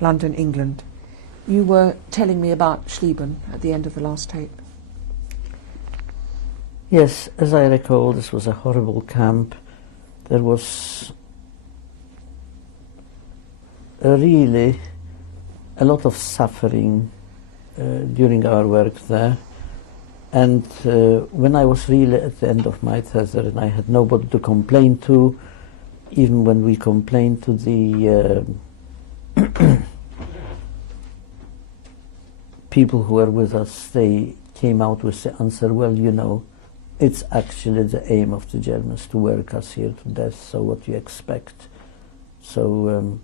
London, England. You were telling me about Schlieben at the end of the last tape. Yes, as I recall, this was a horrible camp. There was really a lot of suffering during our work there. And when I was really at the end of my tether and I had nobody to complain to, even when we complained to the people who were with us, they came out with the answer, well, you know, it's actually the aim of the Germans to work us here to death, so what do you expect? So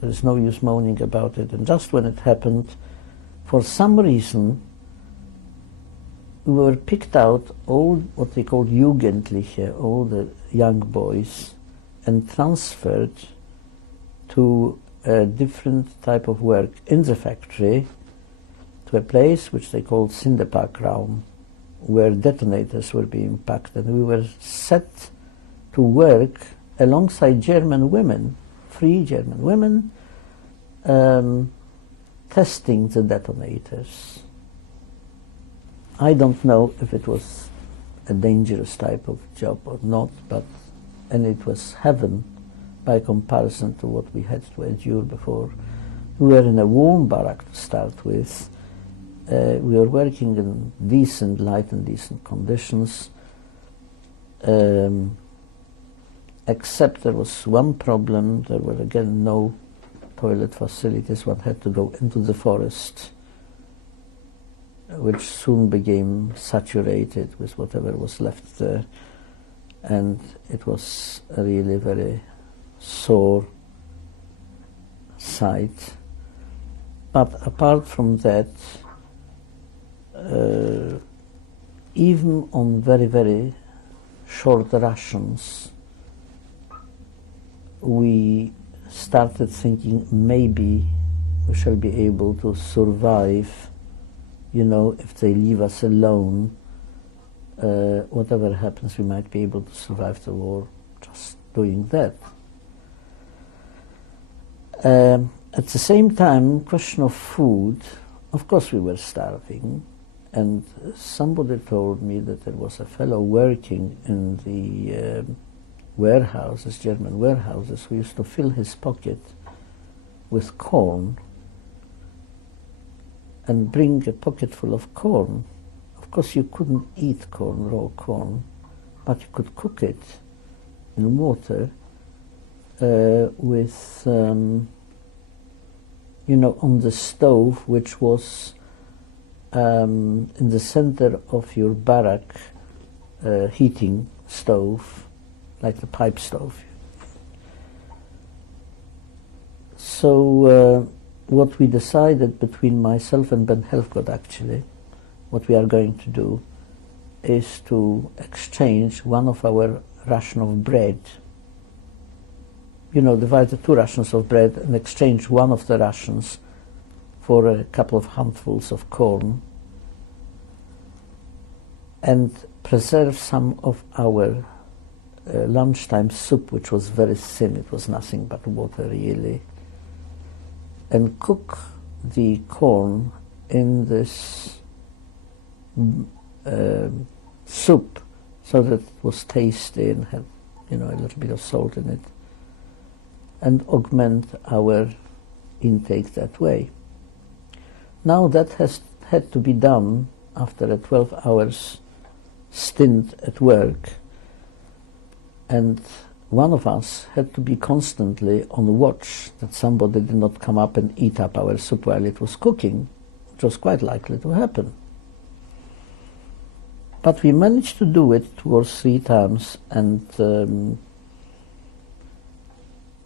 there's no use moaning about it. And just when it happened, for some reason, we were picked out, all what they called Jugendliche, all the young boys, and transferred to a different type of work in the factory, to a place which they called Cinderparkraum, where detonators were being packed, and we were set to work alongside German women, free German women, testing the detonators. I don't know if it was a dangerous type of job or not, and it was heaven by comparison to what we had to endure before. We were in a warm barrack to start with. We were working in decent light and decent conditions, except there was one problem. There were again no toilet facilities. One had to go into the forest, which soon became saturated with whatever was left there, and it was a really very sore sight. But apart from that, even on very, very short rations, we started thinking maybe we shall be able to survive, you know, if they leave us alone, whatever happens, we might be able to survive the war just doing that. At the same time, question of food, of course we were starving, and somebody told me that there was a fellow working in the warehouses, German warehouses, who used to fill his pocket with corn and bring a pocket full of corn. Of course you couldn't eat corn, raw corn, but you could cook it in water with, you know, on the stove, which was in the center of your barrack heating stove, like the pipe stove. So what we decided between myself and Ben Helfgott, actually, what we are going to do is to exchange one of our ration of bread, you know, divide the 2 rations of bread and exchange one of the rations for a couple of handfuls of corn, and preserve some of our lunchtime soup, which was very thin. It was nothing but water, really, and cook the corn in this soup so that it was tasty and had, you know, a little bit of salt in it, and augment our intake that way. Now that has had to be done after a 12 hours stint at work, and one of us had to be constantly on watch that somebody did not come up and eat up our soup while it was cooking, which was quite likely to happen. But we managed to do it 2 or 3 times, and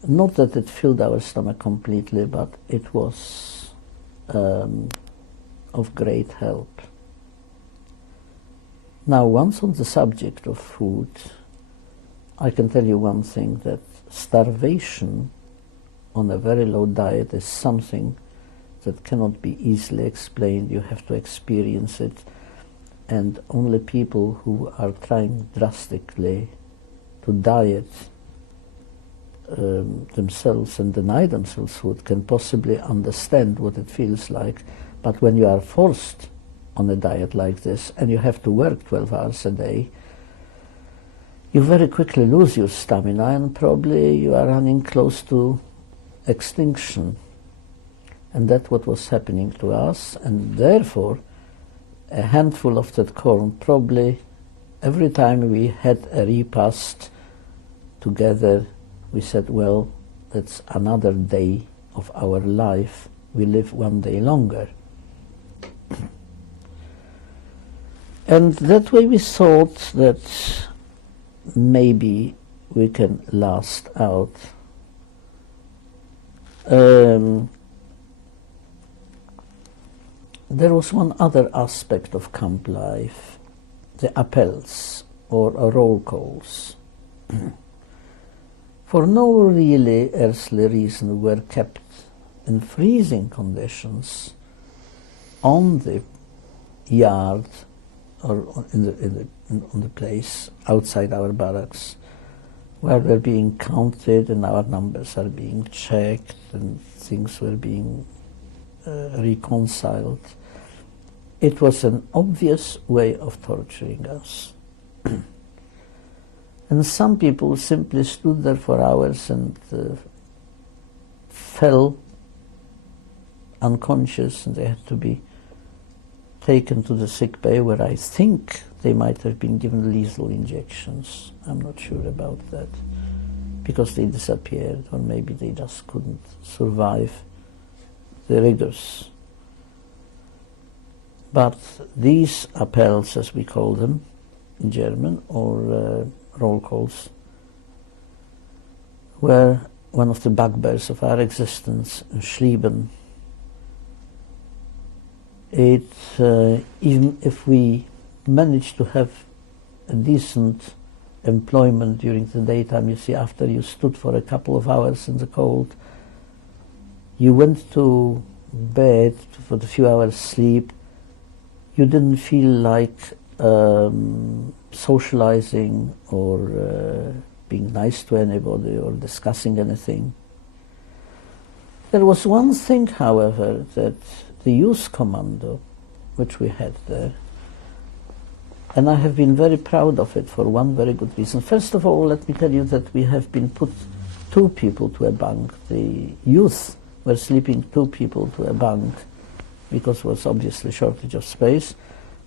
not that it filled our stomach completely, but it was of great help. Now, once on the subject of food, I can tell you one thing, that starvation on a very low diet is something that cannot be easily explained. You have to experience it, and only people who are trying drastically to diet themselves and deny themselves food can possibly understand what it feels like. But when you are forced on a diet like this and you have to work 12 hours a day, you very quickly lose your stamina and probably you are running close to extinction. And that's what was happening to us, and therefore a handful of that corn, probably every time we had a repast together, we said, well, that's another day of our life. We live one day longer. And that way we thought that maybe we can last out. There was one other aspect of camp life, the appels or roll calls. For no really earthly reason we were kept in freezing conditions on the yard or on the place outside our barracks, where we're being counted and our numbers are being checked and things were being reconciled. It was an obvious way of torturing us. And some people simply stood there for hours and fell unconscious, and they had to be taken to the sick bay, where I think they might have been given lethal injections. I'm not sure about that, because they disappeared, or maybe they just couldn't survive the rigors. But these appels, as we call them in German, or roll calls, were one of the bugbears of our existence in Schlieben. Even if we managed to have a decent employment during the daytime, you see, after you stood for a couple of hours in the cold, you went to bed for the few hours sleep, you didn't feel like socializing or being nice to anybody or discussing anything. There was one thing, however, that the youth commando, which we had there, and I have been very proud of it for one very good reason. First of all, let me tell you that we have been put 2 people to a bunk. The youth were sleeping 2 people to a bunk because there was obviously shortage of space.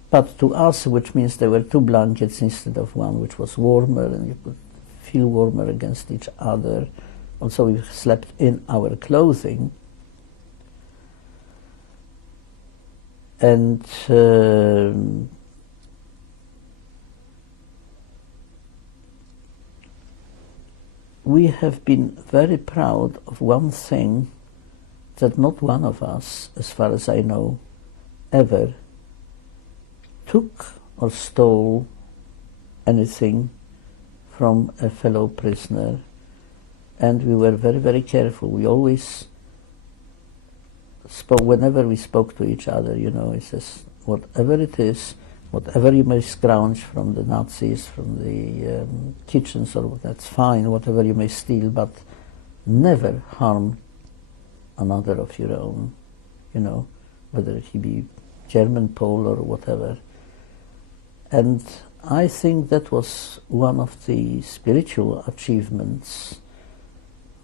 But to us, which means there were 2 blankets instead of 1, which was warmer, and you could feel warmer against each other. Also, we slept in our clothing. And we have been very proud of one thing, that not one of us, as far as I know, ever took or stole anything from a fellow prisoner, and we were very, very careful. We always spoke, whenever we spoke to each other, you know, it says, whatever it is, whatever you may scrounge from the Nazis, from the kitchens, or that's fine, whatever you may steal, but never harm another of your own, you know, whether he be German, Pole, or whatever. And I think that was one of the spiritual achievements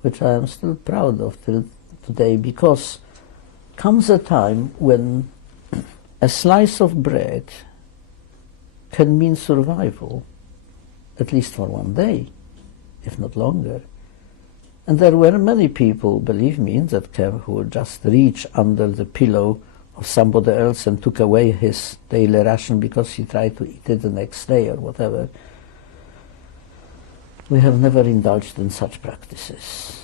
which I am still proud of till today, because comes a time when a slice of bread can mean survival, at least for one day, if not longer. And there were many people, believe me, in that camp who would just reach under the pillow of somebody else and took away his daily ration because he tried to eat it the next day or whatever. We have never indulged in such practices.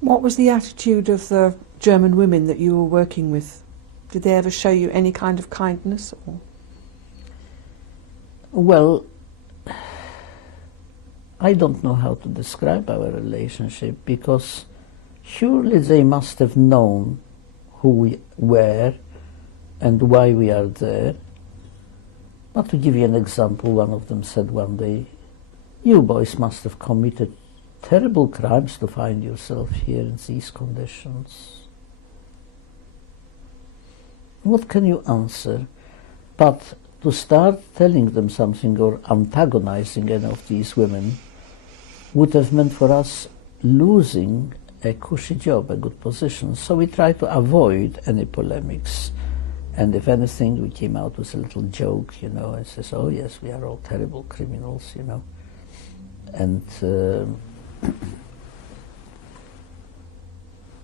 What was the attitude of the German women that you were working with? Did they ever show you any kind of kindness? Or? Well, I don't know how to describe our relationship, because surely they must have known who we were and why we are there. But to give you an example, one of them said one day, "You boys must have committed terrible crimes to find yourself here in these conditions. What can you answer? But to start telling them something or antagonizing any of these women would have meant for us losing a cushy job, a good position. So we try to avoid any polemics. And if anything, we came out with a little joke, you know, and says, oh yes, we are all terrible criminals, you know. And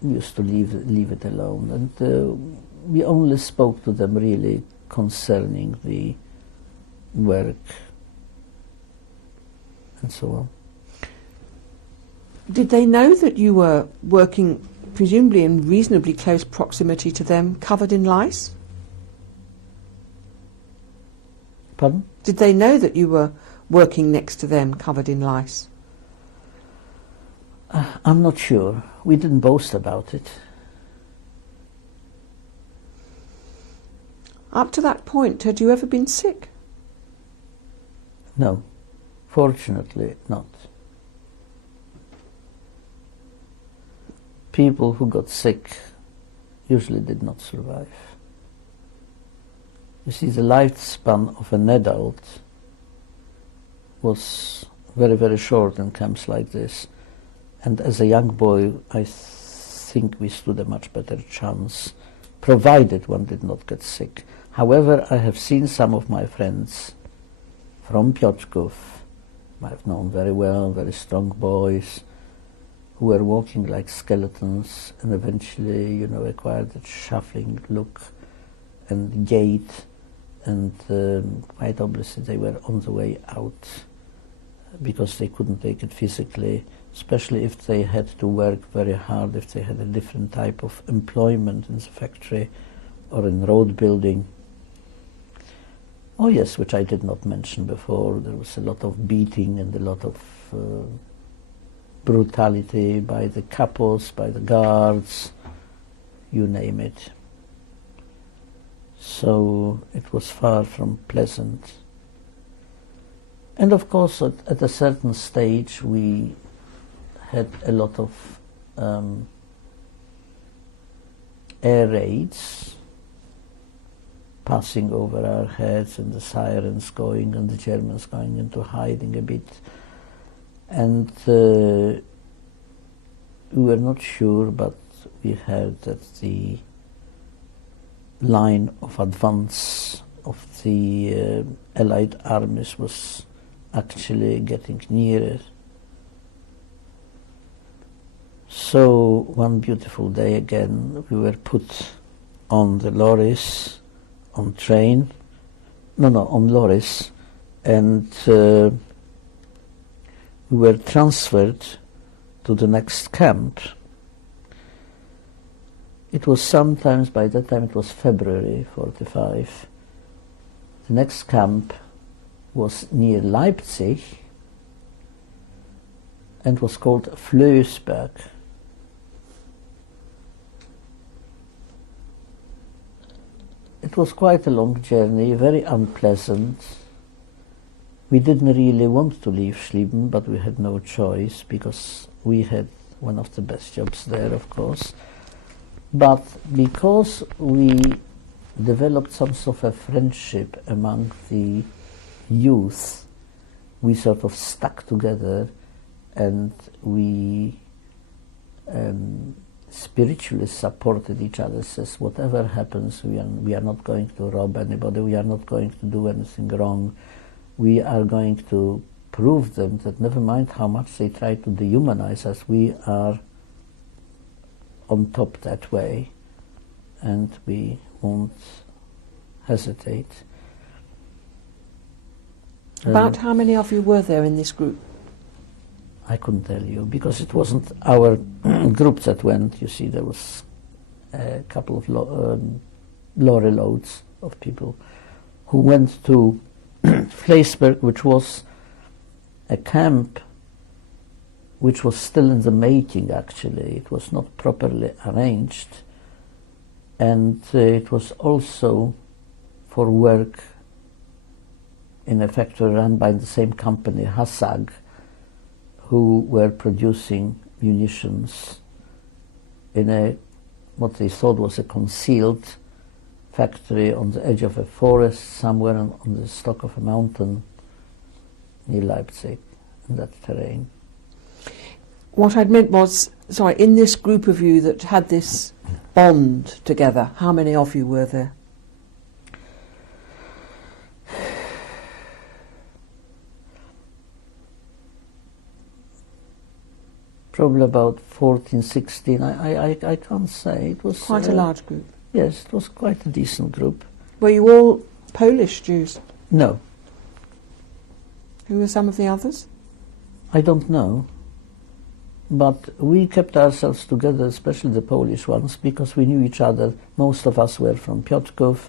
we used to leave it alone. And we only spoke to them really concerning the work and so on. Did they know that you were working, presumably in reasonably close proximity to them, covered in lice? Pardon? Did they know that you were working next to them, covered in lice? I'm not sure. We didn't boast about it. Up to that point, had you ever been sick? No, fortunately not. People who got sick usually did not survive. You see, the lifespan of an adult was very, very short in camps like this. And as a young boy, I think we stood a much better chance, provided one did not get sick. However, I have seen some of my friends from Piotrków, I've known very well, very strong boys, who were walking like skeletons and eventually, you know, acquired that shuffling look and gait, and quite obviously they were on the way out because they couldn't take it physically, especially if they had to work very hard, if they had a different type of employment in the factory or in road building. Oh yes, which I did not mention before, there was a lot of beating and a lot of brutality by the couples, by the guards, you name it. So it was far from pleasant. And of course, at a certain stage, we had a lot of air raids passing over our heads, and the sirens going, and the Germans going into hiding a bit. And we were not sure, but we heard that the line of advance of the Allied armies was actually getting nearer. So one beautiful day again, we were put on the lorries, on lorries, and we were transferred to the next camp. It was sometimes, by that time it was February 45. The next camp was near Leipzig and was called Flößberg. It was quite a long journey, very unpleasant. We didn't really want to leave Schlieben, but we had no choice because we had one of the best jobs there, of course. But because we developed some sort of friendship among the youth, we sort of stuck together, and we spiritually supported each other. Says whatever happens, we are not going to rob anybody, we are not going to do anything wrong. We are going to prove them that never mind how much they try to dehumanize us, we are on top that way, and we won't hesitate. About how many of you were there in this group? I couldn't tell you, because it wasn't our group that went. You see, there was a couple of lorry loads of people who went to Flößberg, which was a camp which was still in the making, actually. It was not properly arranged, and it was also for work in a factory run by the same company, Hasag, who were producing munitions in a what they thought was a concealed factory on the edge of a forest somewhere on the stalk of a mountain near Leipzig, in that terrain. What I'd meant was, sorry, in this group of you that had this bond together, how many of you were there? Probably about 14, 16. I can't say. It was Quite a large group. Yes, it was quite a decent group. Were you all Polish Jews? No, Who were some of the others? I don't know. But we kept ourselves together, especially the Polish ones, because we knew each other. Most of us were from Piotrków,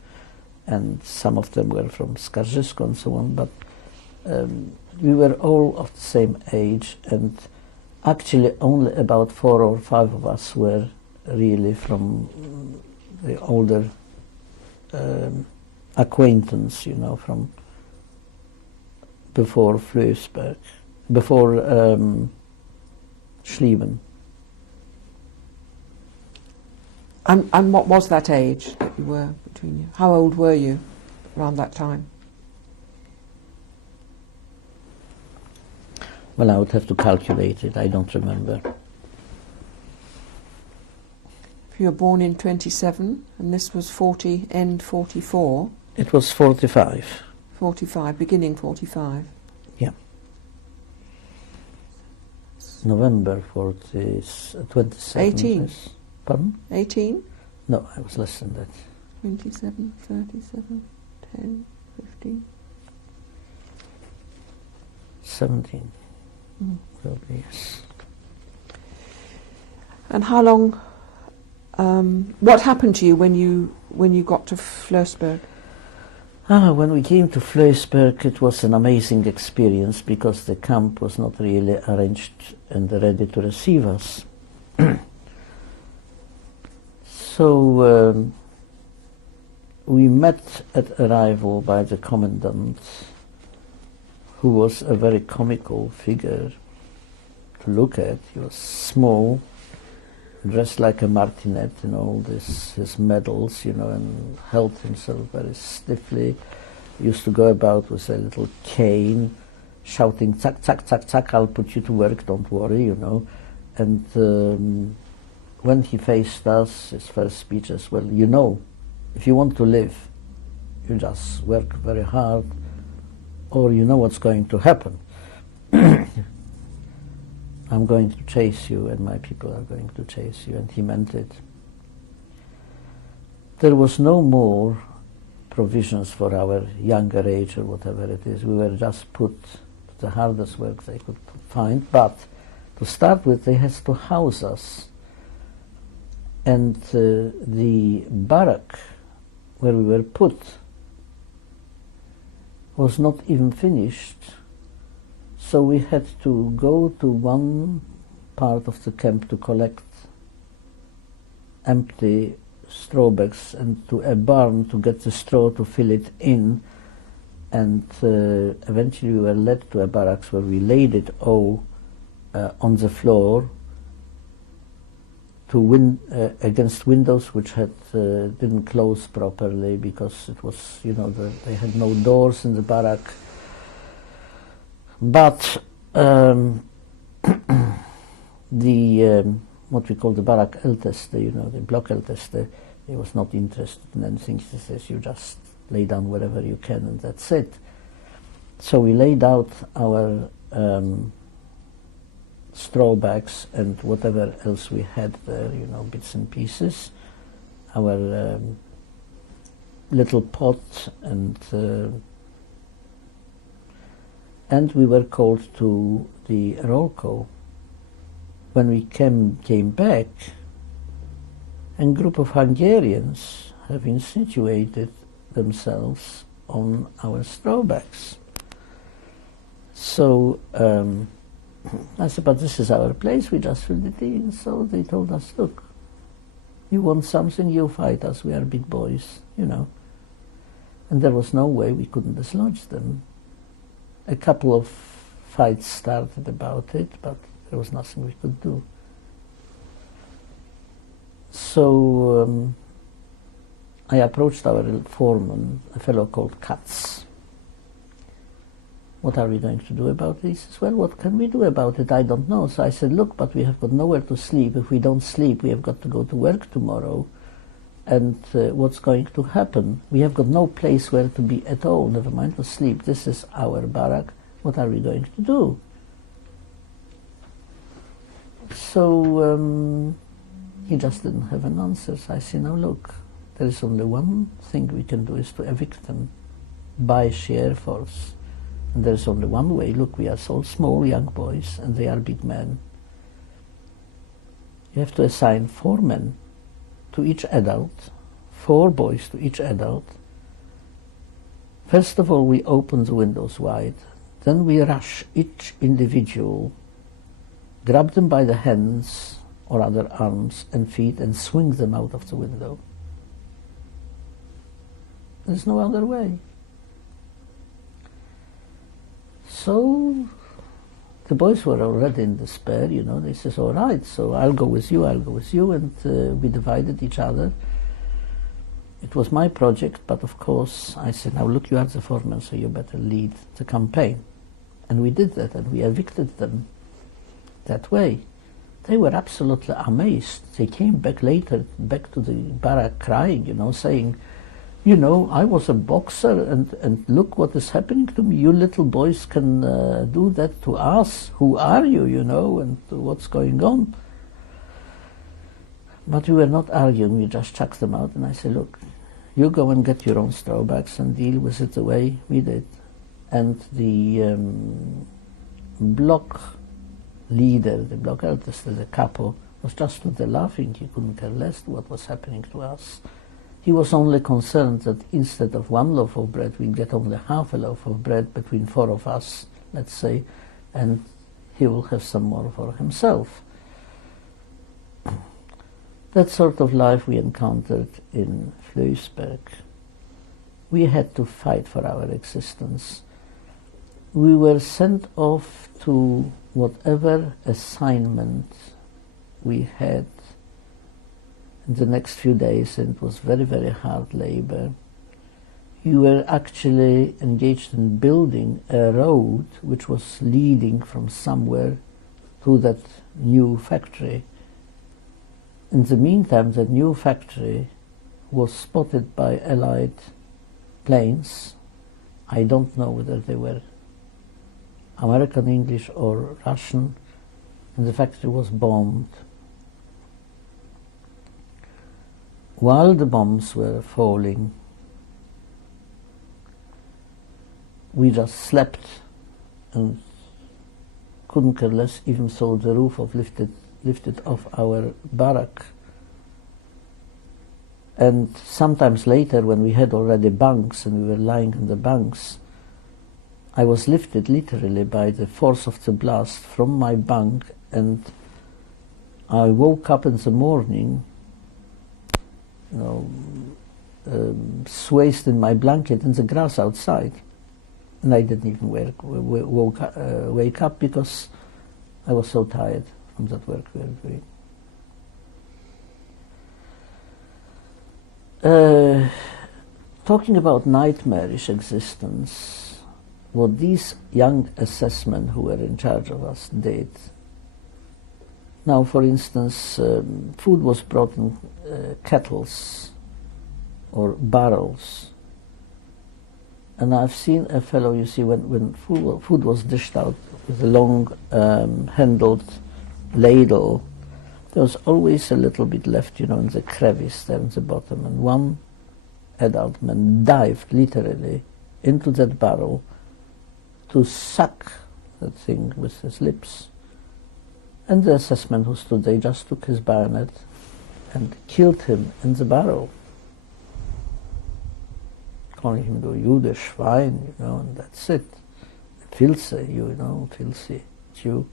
and some of them were from Skarżysko and so on. But we were all of the same age, and actually only about 4 or 5 of us were really from the older acquaintance, you know, from before Flösberg, before Schlieffen. And what was that age that you were between you? How old were you around that time? Well, I would have to calculate it. I don't remember. If you were born in 27, and this was 40, end 44. It was 45. 45, beginning 45. Yeah. November 27. 18. Yes. Pardon? 18? No, I was less than that. 27, 37, 10, 15. 17. Probably, yes. And how long? What happened to you when you got to Flösberg? When we came to Flösberg, it was an amazing experience because the camp was not really arranged and ready to receive us. So we met at arrival by the commandant, who was a very comical figure to look at. He was small, dressed like a martinet in all his medals, you know, and held himself very stiffly. He used to go about with a little cane, shouting, "Zack, zack, zack, zack, I'll put you to work, don't worry," you know. And when he faced us, his first speech as well, you know, if you want to live, you just work very hard, or you know what's going to happen. I'm going to chase you, and my people are going to chase you, and he meant it. There was no more provisions for our younger age or whatever it is. We were just put to the hardest work they could find, but to start with, they had to house us. And the barrack where we were put was not even finished, so we had to go to one part of the camp to collect empty straw bags and to a barn to get the straw to fill it in, and eventually we were led to a barracks where we laid it all on the floor to against windows which had didn't close properly because it was, you know, they had no doors in the barrack. But the what we call the barrack Älteste, you know, the block Älteste, he was not interested in anything. He says, you just lay down wherever you can and that's it. So we laid out our straw bags and whatever else we had there, you know, bits and pieces, our little pot, and we were called to the roll call. When we came back, a group of Hungarians have insinuated themselves on our straw bags. So I said, but this is our place, we just filled it in. So they told us, look, you want something, you fight us, we are big boys, you know. And there was no way we couldn't dislodge them. A couple of fight started about it, but there was nothing we could do. So I approached our foreman, a fellow called Katz. What are we going to do about it? He says, well, what can we do about it? I don't know. So I said, look, but we have got nowhere to sleep. If we don't sleep, we have got to go to work tomorrow. And what's going to happen? We have got no place where to be at all, never mind to sleep. This is our barrack. What are we going to do? So he just didn't have an answer. So I said, now look, there is only one thing we can do, is to evict them by sheer force. And there is only one way. Look, we are so small young boys and they are big men. You have to assign 4 men to each adult, 4 boys to each adult. First of all, we open the windows wide. Then we rush each individual, grab them by the hands or other arms and feet and swing them out of the window. There's no other way. So the boys were already in despair, you know. They says, all right, so I'll go with you, and we divided each other. It was my project, but of course I said, now look, you are the foreman, so you better lead the campaign. And we did that, and we evicted them that way. They were absolutely amazed. They came back later, back to the barrack crying, you know, saying, you know, I was a boxer, and look what is happening to me. You little boys can do that to us. Who are you, you know, and what's going on? But we were not arguing. We just chucked them out, and I said, look, you go and get your own straw bags and deal with it the way we did. And the block leader, the block eldest, the capo, was just stood there laughing. He couldn't care less what was happening to us. He was only concerned that instead of 1 loaf of bread, we'd get only half a loaf of bread between 4 of us, let's say, and he will have some more for himself. That sort of life we encountered in Vleusberg. We had to fight for our existence. We were sent off to whatever assignment we had in the next few days, and it was very, very hard labor. You were actually engaged in building a road which was leading from somewhere to that new factory. In the meantime, that new factory was spotted by Allied planes. I don't know whether they were American, English, or Russian, and the factory was bombed. While the bombs were falling, we just slept and couldn't care less, even so the roof of lifted off our barrack. And sometimes later, when we had already bunks and we were lying in the bunks, I was lifted literally by the force of the blast from my bunk, and I woke up in the morning, you know, swathed in my blanket in the grass outside, and I didn't even wake up because I was so tired from that work we were doing. Talking about nightmarish existence, what these young assessmen who were in charge of us did. Now, for instance, food was brought in kettles or barrels. And I've seen a fellow, you see, when food was dished out with a long handled ladle, there was always a little bit left, you know, in the crevice there in the bottom. And one adult man dived literally into that barrel to suck that thing with his lips. And the assessment who stood there just took his bayonet and killed him in the barrel, calling him the Jude Schwein, you know, and that's it. Filze, you know, filthy Jew.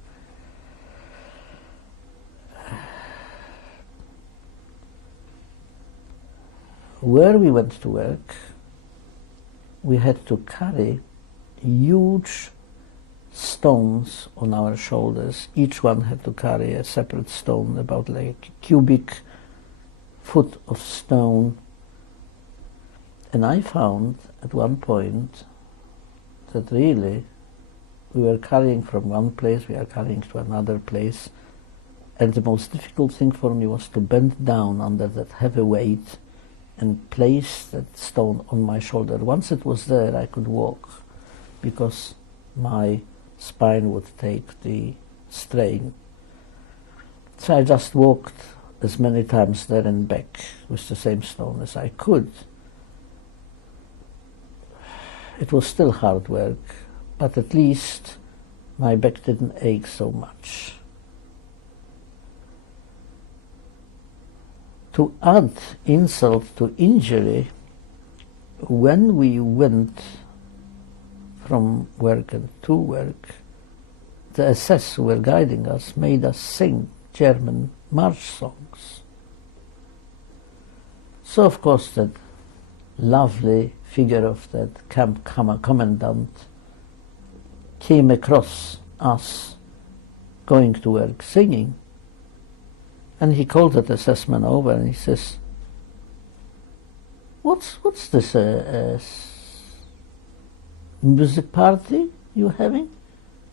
Where we went to work, we had to carry huge stones on our shoulders. Each one had to carry a separate stone, about like a cubic foot of stone. And I found at one point that really we were carrying from one place, we are carrying to another place. And the most difficult thing for me was to bend down under that heavy weight and place that stone on my shoulder. Once it was there, I could walk, because my spine would take the strain. So I just walked as many times there and back with the same stone as I could. It was still hard work, but at least my back didn't ache so much. To add insult to injury, when we went from work and to work, the SS who were guiding us made us sing German march songs. So of course that lovely figure of that camp commandant came across us going to work singing, and he called that SS man over and he says, what's this music party you having?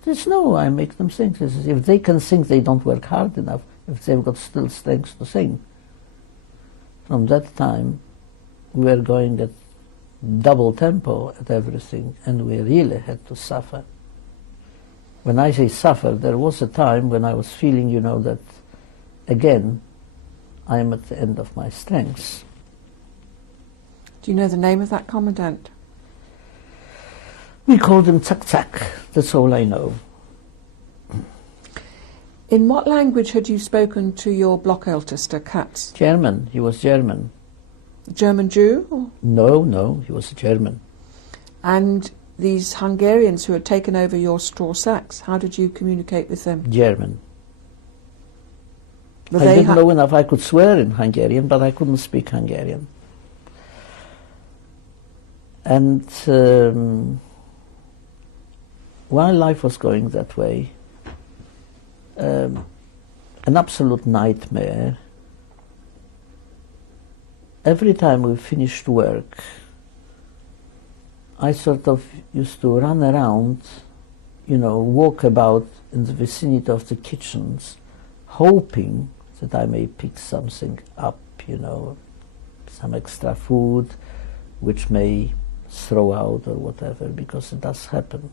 He says, no, I make them sing. He says, if they can sing, they don't work hard enough, if they've got still strength to sing. From that time, we were going at double tempo at everything, and we really had to suffer. When I say suffer, there was a time when I was feeling, you know, that again, I am at the end of my strength. Do you know the name of that commandant? We called him Tsak Tsak, that's all I know. In what language had you spoken to your Blockältester, Katz? German, he was German. A German Jew? Or? No, he was German. And these Hungarians who had taken over your straw sacks, how did you communicate with them? German. I didn't know enough. I could swear in Hungarian, but I couldn't speak Hungarian. And while life was going that way, an absolute nightmare. Every time we finished work, I sort of used to run around, you know, walk about in the vicinity of the kitchens, hoping that I may pick something up, you know, some extra food, which may throw out or whatever, because it does happen.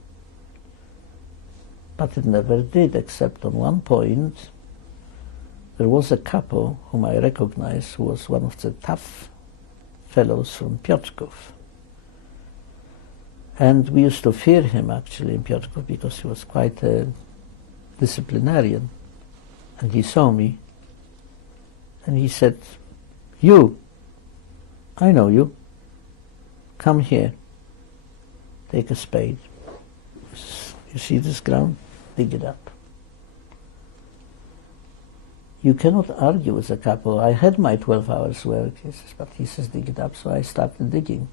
But it never did, except on one point. There was a couple whom I recognized, who was one of the tough fellows from Piotrków. And we used to fear him actually in Piotrków, because he was quite a disciplinarian. And he saw me and he said, "You, I know you. Come here. Take a spade. You see this ground? Dig it up." You cannot argue with a couple. I had my 12 hours work, he says, but he says dig it up, so I started digging.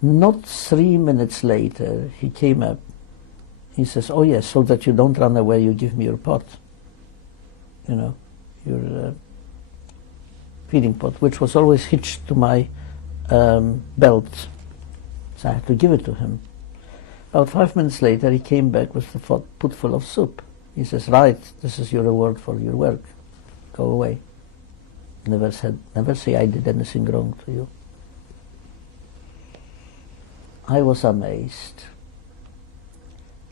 Not 3 minutes later, he came up. He says, "Oh yes, so that you don't run away, you give me your pot. You know, your feeding pot," which was always hitched to my belt. So I had to give it to him. About 5 minutes later, he came back with the pot full of soup. He says, "Right, this is your reward for your work. Go away. Never say I did anything wrong to you." I was amazed.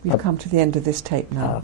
We've come to the end of this tape now.